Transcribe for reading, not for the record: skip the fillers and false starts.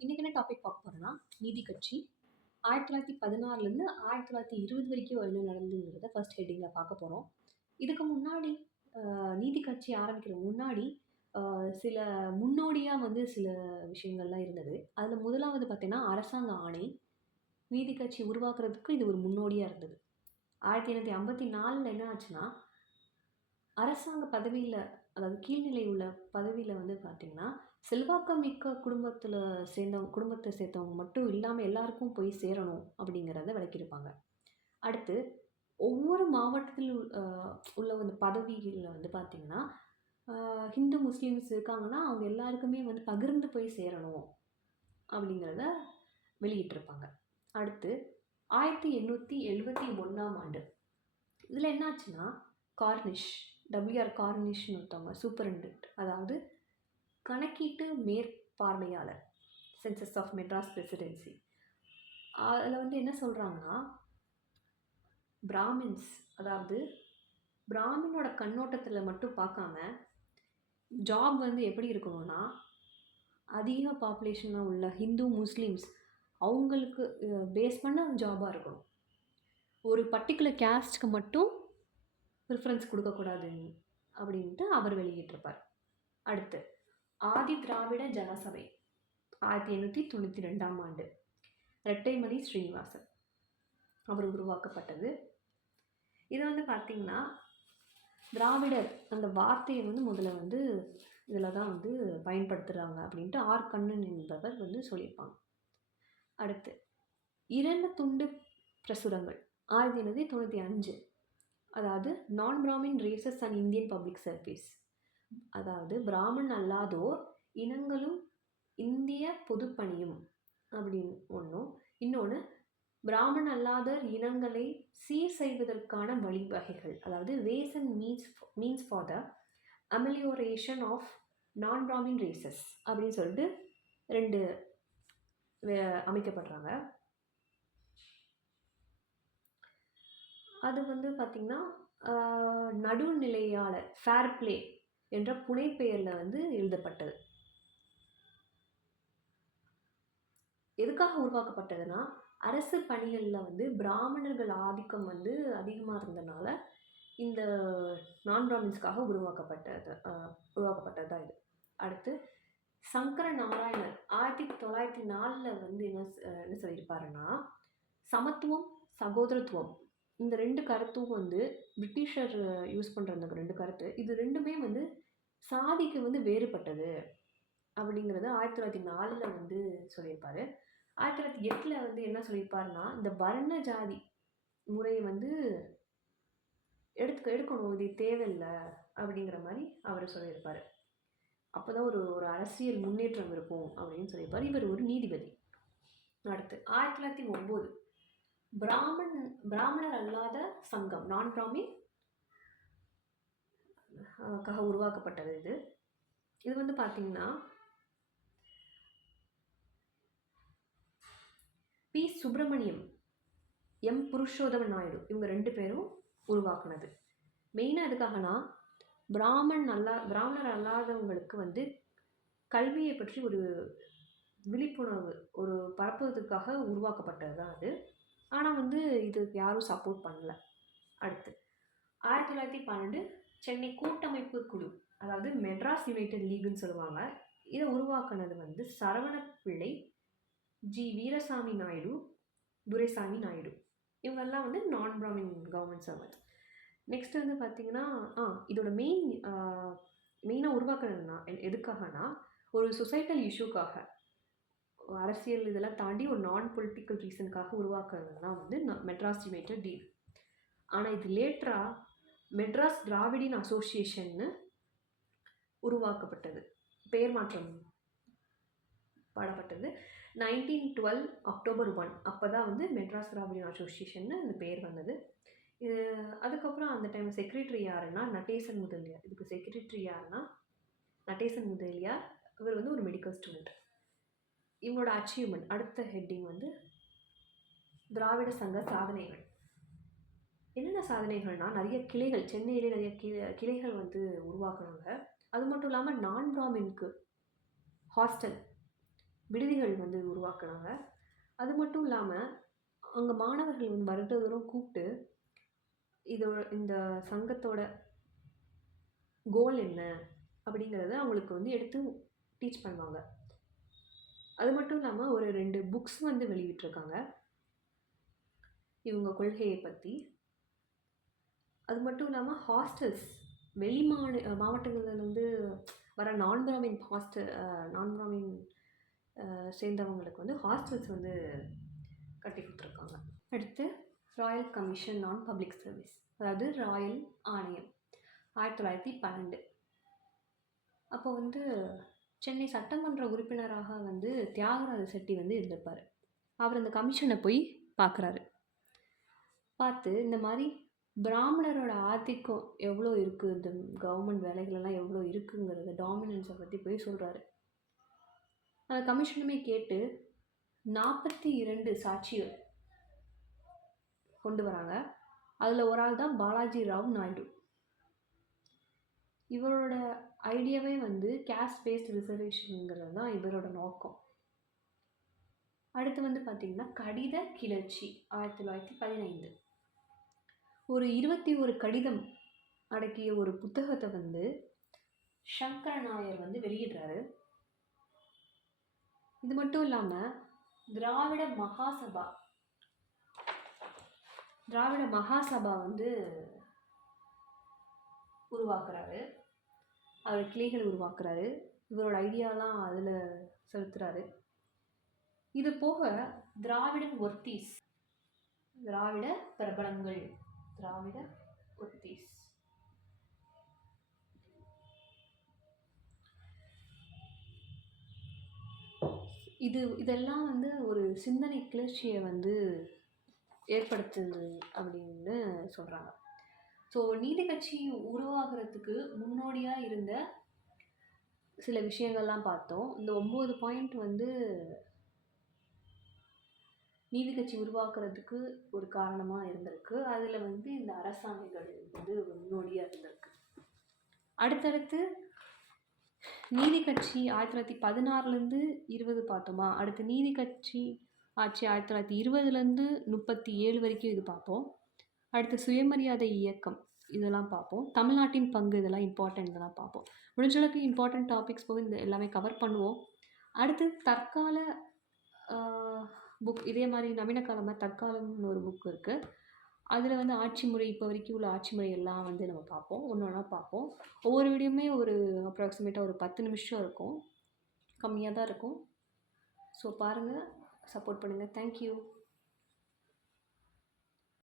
இன்னைக்கு என்ன டாபிக் பார்க்க போறோம்னா, நீதி கட்சி 1916லேருந்து 1920 வரைக்கும் என்ன நடந்ததுங்கிறத ஃபர்ஸ்ட் ஹெட்டிங்ல பார்க்க போறோம். இதுக்கு முன்னாடி நீதி கட்சி ஆரம்பிக்கிறதுக்கு முன்னாடி அ சில முன்னோடியா சில விஷயங்கள்லாம் இருந்தது. அதில முதலாவது பார்த்தீங்கன்னா, அரசாங்க ஆணை. நீதி கட்சி உருவாக்குறதுக்கு இது ஒரு முன்னோடியா இருந்தது. 1854ல என்ன ஆச்சுன்னா, அரசாங்க பதவியில அதாவது கீழ்நிலை உள்ள பதவியில பார்த்தீங்கன்னா, செல்வாக்கு மிக்க குடும்பத்த சேர்ந்தவங்க மட்டும் இல்லாம எல்லாருக்கும் போய் சேரணும் அப்படிங்கிறத விளக்கியிருப்பாங்க. அடுத்து ஒவ்வொரு மாவட்டத்தில் உள்ள பதவிகள்ல பார்த்தீங்கன்னா, அ ஹிந்து, முஸ்லிம்ஸ் இருக்காங்கன்னா, அவங்க எல்லாருக்குமே பகிர்ந்து போய் சேரணும் அப்படிங்கிறத வெளியிட்டிருப்பாங்க. அடுத்து 1871ஆம் ஆண்டு. இதில என்னாச்சுன்னா, கார்னிஷ் டபிள்யூஆர் கார்னிஷ்ன்னு ஒருத்தவங்க சூப்பரண்டென்ட் அதாவது கணக்கீட்டு மேற்பார்வையாளர் சென்சஸ் ஆஃப் மெட்ராஸ் பிரசிடென்சி. அதில் என்ன சொல்கிறாங்கன்னா, பிராமின்ஸ் அதாவது பிராமினோட கண்ணோட்டத்தில் மட்டும் பார்க்காம ஜாப் எப்படி இருக்கணும்னா, அதிக பாப்புலேஷனாக உள்ள ஹிந்து, முஸ்லீம்ஸ் அவங்களுக்கு பேஸ் பண்ண ஜாபாக இருக்கணும். ஒரு பர்ட்டிகுலர் கேஸ்ட்க்கு மட்டும் ப்ரிஃபரன்ஸ் கொடுக்கக்கூடாது அப்படின்ட்டு அவர் வெளியிட்டிருப்பார். அடுத்து ஆதி திராவிட ஜனசபை 1892ஆம் ஆண்டு. ரெட்டைமலை ஸ்ரீனிவாசன் அவர் உருவாக்கப்பட்டது. இது பார்த்திங்கன்னா, திராவிடர் அந்த வார்த்தையை முதல்ல இதில் தான் பயன்படுத்துகிறாங்க அப்படின்ட்டு ஆர் கண்ணன் என்பவர் சொல்லியிருப்பாங்க. அடுத்து 2 துண்டு பிரசுரங்கள் 1895. அதாவது நான் Brahmin races and Indian public service. அதாவது பிராமன் அல்லாதோர் இனங்களும் இந்திய பொதுப்பணியும் அப்படின்னு ஒன்றும், இன்னொன்று பிராமன் அல்லாதோர் இனங்களை சீர் செய்வதற்கான வழிவகைகள், அதாவது ways and means for the amelioration of non Brahmin races அப்படின்னு சொல்லிட்டு 2 அமைக்கப்படுறாங்க. அது பார்த்திங்கன்னா, நடுநிலையாளர் ஃபேர் பிளே என்ற புனைப்பெயரில் எழுதப்பட்டது. எதுக்காக உருவாக்கப்பட்டதுன்னா, அரசு பணிகளில் பிராமணர்கள் ஆதிக்கம் அதிகமாக இருந்தனால இந்த நான் பிராமின்ஸ்க்காக உருவாக்கப்பட்டது தான் இது. அடுத்து சங்கர நாராயணர் 1904ல் என்ன சொல்லியிருப்பாருன்னா, சமத்துவம், சகோதரத்துவம் இந்த 2 கருத்தும் பிரிட்டிஷர் யூஸ் பண்ணுற அந்த 2 கருத்து, இது 2மே சாதிக்கு வேறுபட்டது அப்படிங்கிறத 1904ல் சொல்லியிருப்பார். 1908ல் என்ன சொல்லியிருப்பாருன்னா, இந்த வர்ண ஜாதி முறையை எடுக்கணும், இது தேவையில்லை அப்படிங்கிற மாதிரி அவர் சொல்லியிருப்பார். அப்போ தான் ஒரு அரசியல் முன்னேற்றம் இருக்கும் அப்படின்னு சொல்லியிருப்பார். இவர் ஒரு நீதிபதி. அடுத்து 1909 பிராமணர் அல்லாத சங்கம் நான் பிராமின் உருவாக்கப்பட்டது. இது பார்த்தீங்கன்னா, பி சுப்பிரமணியம், எம் புருஷோத்தமன் நாயுடு இவங்க 2 பேரும் உருவாக்குனது. மெயினாக எதுக்காகனா, பிராமணர் அல்லாதவங்களுக்கு கல்வியை பற்றி ஒரு விழிப்புணர்வு ஒரு பரப்புவதற்காக உருவாக்கப்பட்டது தான் அது. ஆனால் இது யாரும் சப்போர்ட் பண்ணல. அடுத்து 1912 சென்னை கூட்டமைப்பு குழு, அதாவது மெட்ராஸ் யுனைடெட் லீக்னு சொல்லுவாங்க. இதை உருவாக்குனது சரவண பிள்ளை, ஜி வீரசாமி நாயுடு, துரைசாமி நாயுடு இவங்கெல்லாம் நான் பிராமின் கவர்மெண்ட் சர்வன்ட். நெக்ஸ்ட் பார்த்திங்கன்னா, இதோட மெயினாக உருவாக்குறதுனா எதுக்காகனா, ஒரு சொசைட்டல் இஷ்யூக்காக, அரசியல் இதெல்லாம் தாண்டி ஒரு நான் பொலிட்டிக்கல் ரீசனுக்காக உருவாக்குறது தான் மெட்ராஸ் யுனைடெட் லீக். ஆனால் இது லேட்டராக மெட்ராஸ் திராவிடியன் அசோசியேஷன்னு உருவாக்கப்பட்டது, பெயர் மாற்றம் பாடப்பட்டது. 1912 அக்டோபர் 1 அப்போ தான் மெட்ராஸ் திராவிடியன் அசோசியேஷன்னு அந்த பெயர் வந்தது. இது அதுக்கப்புறம் அந்த டைம் செக்ரட்டரி யாருன்னா நடேசன் முதலியார். இதுக்கு செக்ரட்டரி யாருன்னா நடேசன் முதலியார். இவர் ஒரு மெடிக்கல் ஸ்டூடெண்ட். இவங்களோட அச்சீவ்மெண்ட் அடுத்த ஹெட்டிங் திராவிட சங்க சாதனைகள். என்னென்ன சாதனைகள்னால், நிறைய கிளைகள், சென்னையிலே நிறைய கிளைகள் உருவாக்குனாங்க. அது மட்டும் இல்லாமல் நான் பிராமின்க்கு ஹாஸ்டல் விடுதிகள் வந்து உருவாக்குனாங்க. அது மட்டும் இல்லாமல் அங்கே மாணவர்கள் வந்து வருடந்தோறும் கூப்பிட்டு இந்த சங்கத்தோட கோல் என்ன அப்படிங்கிறத அவங்களுக்கு வந்து எடுத்து டீச் பண்ணுவாங்க. அது மட்டும் இல்லாமல் ஒரு 2 புக்ஸ் வந்து வெளியிட்டிருக்காங்க இவங்க கொள்கையை பற்றி. அது மட்டும் இல்லாமல் ஹாஸ்டல்ஸ் வெளி மாவட்டங்கள்லேருந்து வர நான் பிராமின் சேர்ந்தவங்களுக்கு வந்து ஹாஸ்டல்ஸ் வந்து கட்டி கொடுத்துருக்காங்க. அடுத்து Royal commission on public service, அதாவது ராயல் ஆணையம் 1912. அப்போ வந்து சென்னை சட்டமன்ற உறுப்பினராக வந்து தியாகராஜ செட்டி வந்து இருந்திருப்பார். அவர் அந்த கமிஷனை போய் பார்க்குறாரு. பார்த்து இந்த மாதிரி பிராமணரோட ஆதிக்கம் எவ்வளோ இருக்குது, இந்த கவர்மெண்ட் வேலைகளெல்லாம் எவ்வளோ இருக்குங்கிறத டாமினன்ஸை பற்றி போய் சொல்கிறாரு. அந்த கமிஷனுமே கேட்டு 42 சாட்சிகள் கொண்டு வராங்க. அதில் ஒரு ஆள் தான் பாலாஜி ராவ் நாயுடு. இவரோட ஐடியாவே வந்து கேஸ்ட் பேஸ்ட் ரிசர்வேஷனுங்கிறது தான் இவரோட நோக்கம். அடுத்து வந்து பார்த்திங்கன்னா கடித கிளர்ச்சி 1915. ஒரு 21 கடிதம் அடக்கிய ஒரு புத்தகத்தை வந்து சங்கர நாயர் வந்து வெளியிடுறாரு. இது மட்டும் இல்லாமல் திராவிட மகாசபா வந்து உருவாக்குறாரு. அவர் கிளைகள் உருவாக்குறாரு. இவரோட ஐடியாலாம் அதில் செலுத்துறாரு. இது போக திராவிட பிரபலங்கள் இதெல்லாம் வந்து ஒரு சிந்தனை கிளர்ச்சியை வந்து ஏற்படுத்துது அப்படின்னு சொல்கிறாங்க. ஸோ நீதி கட்சி உருவாகிறதுக்கு முன்னோடியாக இருந்த சில விஷயங்கள்லாம் பார்த்தோம். இந்த 9 பாயிண்ட் வந்து நீதி கட்சி உருவாக்குறதுக்கு ஒரு காரணமாக இருந்திருக்கு. அதில் வந்து இந்த அரசாணைகள் வந்து முன்னோடியாக இருந்திருக்கு. அடுத்தடுத்து நீதி கட்சி 1916லேருந்து 20 பார்த்தோமா. அடுத்து நீதி கட்சி ஆட்சி 1920லேருந்து 37 வரைக்கும் இது பார்ப்போம். அடுத்து சுயமரியாதை இயக்கம் இதெல்லாம் பார்ப்போம். தமிழ்நாட்டின் பங்கு இதெல்லாம் இம்பார்ட்டன்ட், இதெல்லாம் பார்ப்போம். முடிஞ்சளவுக்கு இம்பார்ட்டன்ட் டாபிக்ஸ் போக இந்த எல்லாமே கவர் பண்ணுவோம். அடுத்து தற்கால புக், இதே மாதிரி நவீன காலமாக தற்காலம்னு ஒரு புக் இருக்குது. அதில் வந்து ஆட்சி முறை, இப்போ வரைக்கும் உள்ள ஆட்சி முறை எல்லாம் வந்து நம்ம பார்ப்போம். ஒன்று ஒன்றா பார்ப்போம். ஒவ்வொரு வீடியோவுமே ஒரு அப்ராக்சிமேட்டாக ஒரு 10 நிமிஷம் இருக்கும், கம்மியாக தான் இருக்கும். ஸோ பாருங்கள், சப்போர்ட் பண்ணுங்கள். தேங்க்யூ.